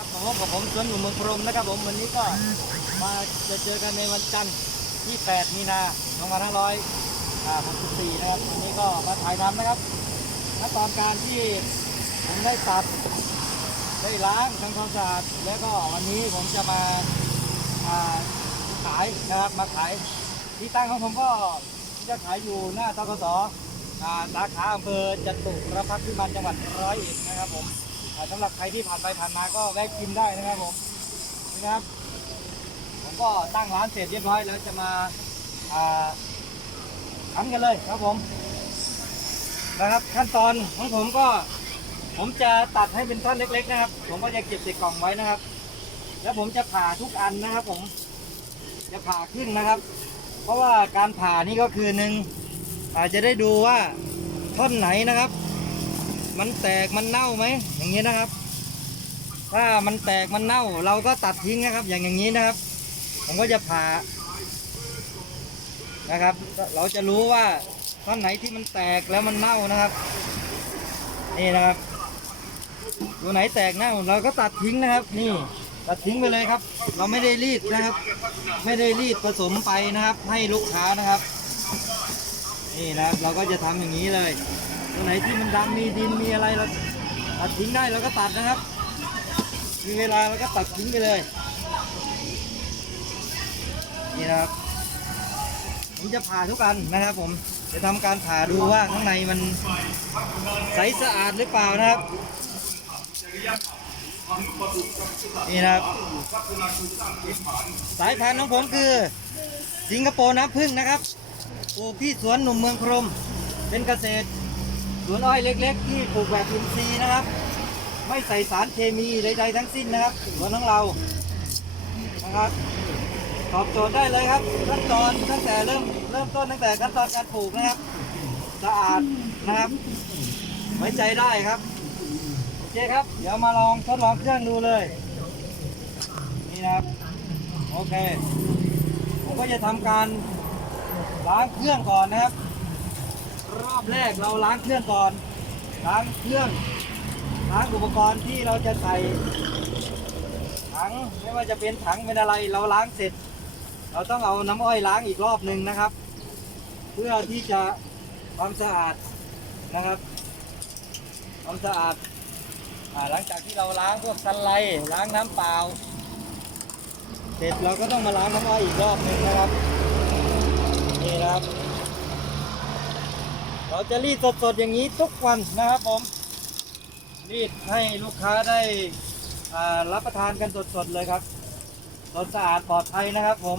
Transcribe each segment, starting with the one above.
ครับผมกับผมสวนหนุ่มเมืองพรมนะครับผมวันนี้ก็มาจะเจอกันในวันจันทร์ที่ 8 มีนา2564 นะครับวันนี้ก็มาถ่ายทำนะครับขั้นตอนการที่ผมได้ตัดได้ล้างทำความสะอาดแล้วก็วันนี้ผมจะมาขายนะครับมาขายที่ตั้งของผมก็จะขายอยู่หน้าตกสาสาขาอำเภอจตุรพักษ์พิมานจังหวัดร้อยเอ็ดนะครับผม สำหรับใครที่ผ่านไปผ่านมาก็แวะกินได้นะครับผมนี่นะครับ ผมก็ตั้งร้านเสร็จเรียบร้อยแล้วจะมาอ่าทำกันเลยครับผมนะครับขั้นตอนของผมก็ ผมจะตัดให้เป็นท่อนเล็ก ๆ นะครับ ผมก็จะเก็บใส่กล่องไว้นะครับ แล้วผมจะผ่าทุกอันนะครับ ผมจะผ่าขึ้นนะครับ เพราะว่าการผ่านี่ก็คือหนึ่งอาจจะได้ดูว่าท่อนไหนนะครับ มันแตกมันเน่าไหมอย่างนี้นะครับ ถ้ามันแตกมันเน่า เราก็ตัดทิ้งนะครับ อย่างอย่างนี้นะครับ ผมก็จะผ่านะครับ เราจะรู้ว่าท่อนไหนที่มันแตกแล้วมันเน่านะครับนี่นะครับตัวไหนแตกเน่าเราก็ตัดทิ้งนะครับ นี่ตัดทิ้งไปเลยครับ เราไม่ได้รีดนะครับ ไม่ได้รีดผสมไปนะครับ ให้ลูกค้านะครับ นี่นะครับเราก็จะทำอย่างนี้เลย ตัวไหนที่มันดำมีดินมีอะไรเราตัดทิ้งได้เราก็ตัดนะครับ มีเวลาเราก็ตัดทิ้งไปเลย นี่นะครับผมจะผ่าทุกอันนะครับ ผมจะทำการผ่าดูว่าข้างในมันใสสะอาดหรือเปล่านะครับนี่นะครับ สายพันธุ์ของผมคือ สิงคโปร์น้ำผึ้งนะครับปลูกที่สวนหนุ่มเมืองพรม เป็นเกษตร สวนอ้อยเล็ก ๆ ที่ปลูกแบบอินทรีย์นะครับ ไม่ใส่สารเคมีใดๆทั้งสิ้นนะครับสวนของเรานะครับตอบโจทย์ได้เลยครับขั้นตอนตั้งแต่เริ่มเริ่มต้นตั้งแต่ขั้นตอนการปลูกนะครับสะอาดนะครับไว้ใจได้ครับโอเคครับ เดี๋ยวมาลองทดลองเครื่องดูเลย นี่นะครับโอเค ผมก็จะทำการล้างเครื่องก่อนนะครับ รอบแรกเราล้างเครื่องก่อนล้างเครื่องล้างอุปกรณ์ที่เราจะใส่ถังไม่ว่าจะเป็นถังเป็นอะไรเราล้างเสร็จ เราต้องเอาน้ำอ้อยล้างอีกรอบหนึ่งนะครับ เพื่อที่จะความสะอาดนะครับความสะอาดอาหลังจากที่เราล้างพวกสันไลล้างน้ำเปล่า เสร็จเราก็ต้องมาล้างน้ำอ้อยอีกรอบหนึ่งนะครับนี่นะครับ เราจะรีดสดๆอย่างนี้ทุกวันนะครับผม รีดให้ลูกค้าได้รับประทานกันสดๆเลยครับสดสะอาดปลอดภัยนะครับผม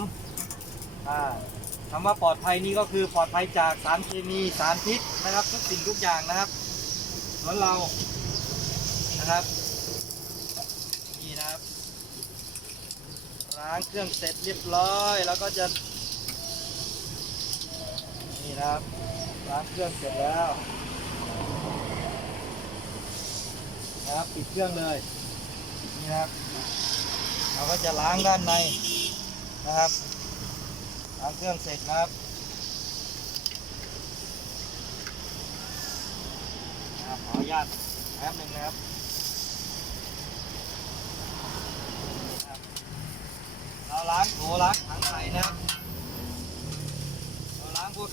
คำว่าปลอดภัยนี่ก็คือปลอดภัยจากสารเคมีสารพิษนะครับ ทุกสิ่งทุกอย่างนะครับสวนเรานะครับนี่นะครับล้างเครื่องเสร็จเรียบร้อย แล้วก็จะนี่นะครับ ล้างเครื่องเสร็จแล้วนะครับปิดเครื่องเลยนี่นะครับเราก็จะล้างด้านในนะครับล้างเครื่องเสร็จนะครับขออนุญาตแป๊บหนึ่งนะครับเราล้างโถล้างถังใส่นะครับ เราล้างพวก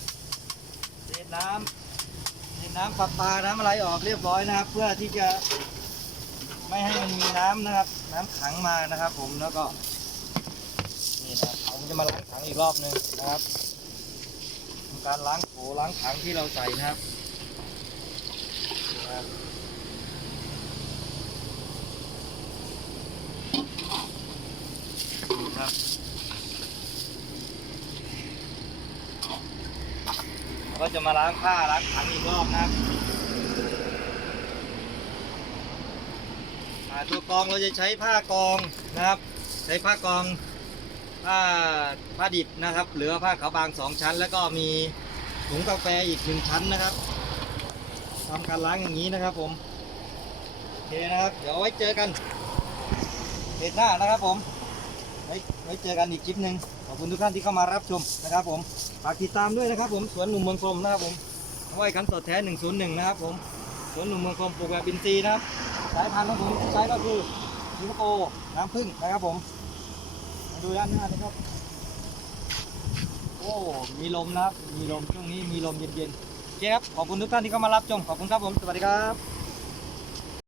เศษ น้ำเน้ำปลาปลาน้ำอะไรออกเรียบร้อยนะครับ เพื่อที่จะไม่ให้มันมีน้ำนะครับ น้ำขังมานะครับ ผมแล้วก็นี่นะผมจะมาล้างถังอีกรอบหนึ่งนะครับทำการล้างโถล้างถังที่เราใส่นะครับ ก็จะมาล้างผ้าล้างถังอีกรอบนะครับตัวกองเราจะใช้ผ้ากองนะครับ ใช้ผ้ากองผ้าผ้าดิบนะครับ เหลือผ้าขาวบางสองชั้น แล้วก็มีถุงกาแฟอีกหนึ่งชั้นนะครับทำการล้างอย่างนี้นะครับผมโอเคนะครับ เดี๋ยวไว้เจอกันเดทหน้านะครับผมไว้ไว้เจอกันอีกคลิปหนึ่ง ขอบคุณทุกท่านที่เข้ามารับชมนะครับผมฝากติดตามด้วยนะครับผมสวนหนุ่มเมืองคลมนะครับผมห้อยขันสดแท้ 101 นะครับผมสวนหนุ่มเมืองคลมปลูกแบบบินซีนะครับสายพันธุ์ของผมที่ใช้ก็คือยูโกน้ำผึ้งนะครับผมมาดูด้านหน้านะครับโอ้มีลมนะครับมีลมช่วงนี้มีลมเย็นๆโอเคครับขอบคุณทุกท่านที่เข้ามารับชมขอบคุณครับผมสวัสดีครับ